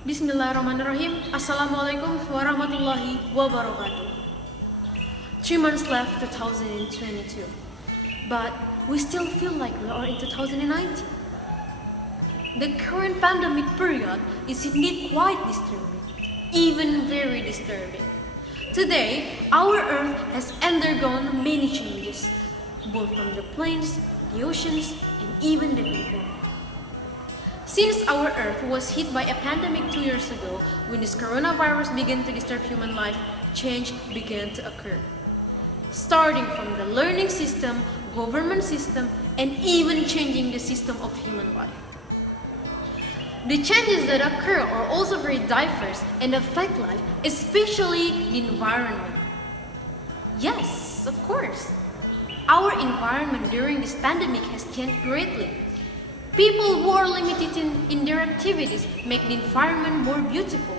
Bismillahirrahmanirrahim. Assalamualaikum warahmatullahi wabarakatuh. 3 months left 2022, but we still feel like we are in 2019. The current pandemic period is indeed quite disturbing, even very disturbing. Today, our Earth has undergone many changes, both from the plains, the oceans, and even the people. Since our Earth was hit by a pandemic 2 years ago, when this coronavirus began to disturb human life, change began to occur. Starting from the learning system, government system, and even changing the system of human life. The changes that occur are also very diverse and affect life, especially the environment. Yes, of course. Our environment during this pandemic has changed greatly. People who are limited in their activities make the environment more beautiful.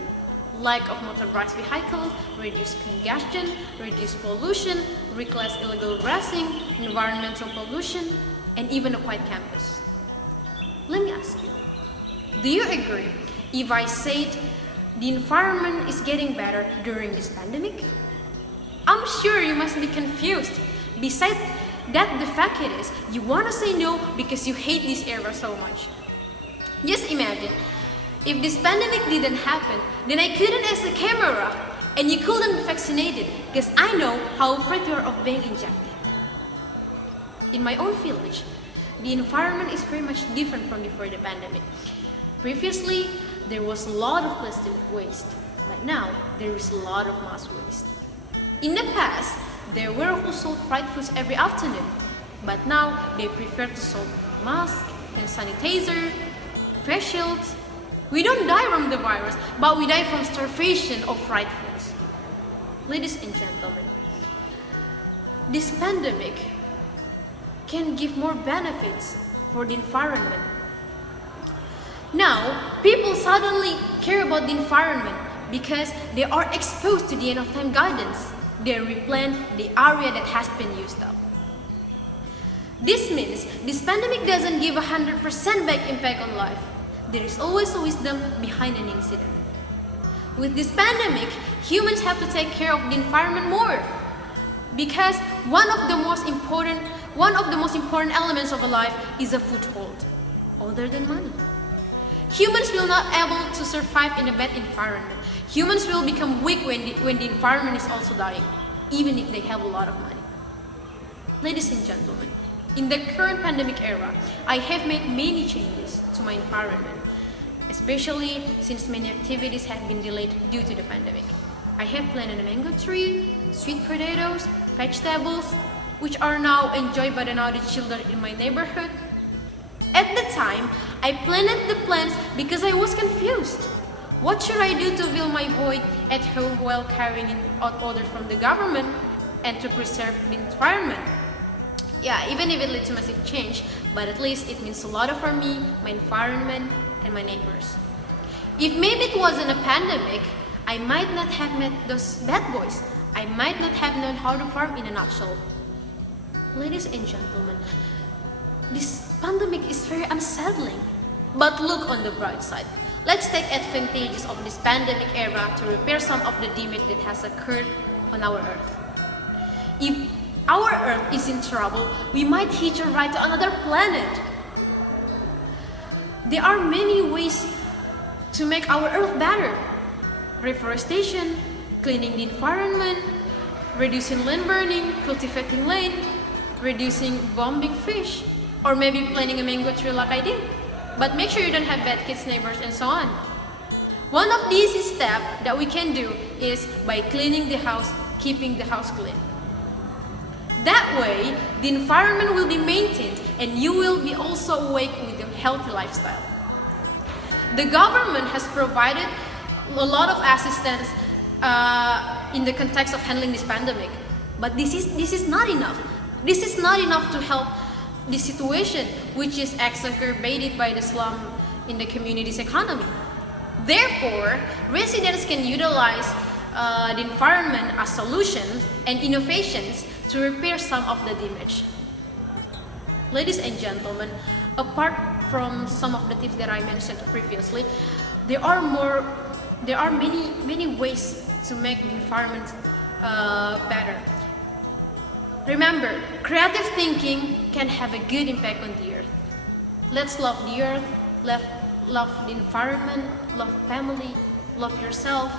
Lack of motorized vehicles, reduced congestion, reduced pollution, reckless illegal racing, environmental pollution, and even a quiet campus. Let me ask you, do you agree if I said the environment is getting better during this pandemic? I'm sure you must be confused. Besides that, the fact is, you want to say no because you hate this era so much. Just imagine, if this pandemic didn't happen, then I couldn't ask the camera and you couldn't be vaccinated because I know how afraid you are of being injected. In my own village, the environment is very much different from before the pandemic. Previously, there was a lot of plastic waste, but now there is a lot of mass waste. In the past, there were who sold fried foods every afternoon, but now they prefer to sell masks and sanitizer, face shields. We don't die from the virus, but we die from starvation of fried foods. Ladies and gentlemen, this pandemic can give more benefits for the environment. Now, people suddenly care about the environment because they are exposed to the end of time guidance. They replant the area that has been used up. This means this pandemic doesn't give 100% back impact on life. There is always a wisdom behind an incident. With this pandemic, humans have to take care of the environment more because one of the most important elements of a life is a foothold, other than money. Humans will not able to survive in a bad environment. Humans will become weak when the environment is also dying, even if they have a lot of money. Ladies and gentlemen, in the current pandemic era, I have made many changes to my environment, especially since many activities have been delayed due to the pandemic. I have planted a mango tree, sweet potatoes, vegetables, which are now enjoyed by the naughty children in my neighborhood. At the time, I planted the plants because I was confused. What should I do to fill my void at home while carrying out orders from the government and to preserve the environment? Yeah, even if it leads to massive change, but at least it means a lot for me, my environment, and my neighbors. If maybe it wasn't a pandemic, I might not have met those bad boys. I might not have known how to farm in a nutshell. Ladies and gentlemen, this pandemic is very unsettling, but look on the bright side. Let's take advantage of this pandemic era to repair some of the damage that has occurred on our Earth. If our Earth is in trouble, we might hitch a ride to another planet. There are many ways to make our Earth better. Reforestation, cleaning the environment, reducing land burning, cultivating land, reducing bombing fish, or maybe planting a mango tree like I did. But make sure you don't have bad kids, neighbors, and so on. One of these steps that we can do is by cleaning the house, keeping the house clean. That way, the environment will be maintained and you will be also awake with a healthy lifestyle. The government has provided a lot of assistance in the context of handling this pandemic. But this is not enough. This is not enough to help the situation which is exacerbated by the slum in the community's economy. Therefore, residents can utilize the environment as solutions and innovations to repair some of the damage. Ladies and gentlemen, apart from some of the tips that I mentioned previously, there are many ways to make the environment better. Remember, creative thinking can have a good impact on the earth. Let's love the earth, love the environment, love family, love yourself.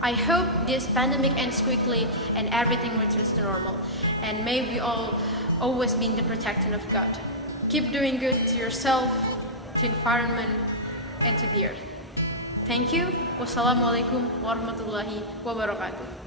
I hope this pandemic ends quickly and everything returns to normal. And may we all always be in the protection of God. Keep doing good to yourself, to environment, and to the earth. Thank you. Wassalamualaikum warahmatullahi wabarakatuh.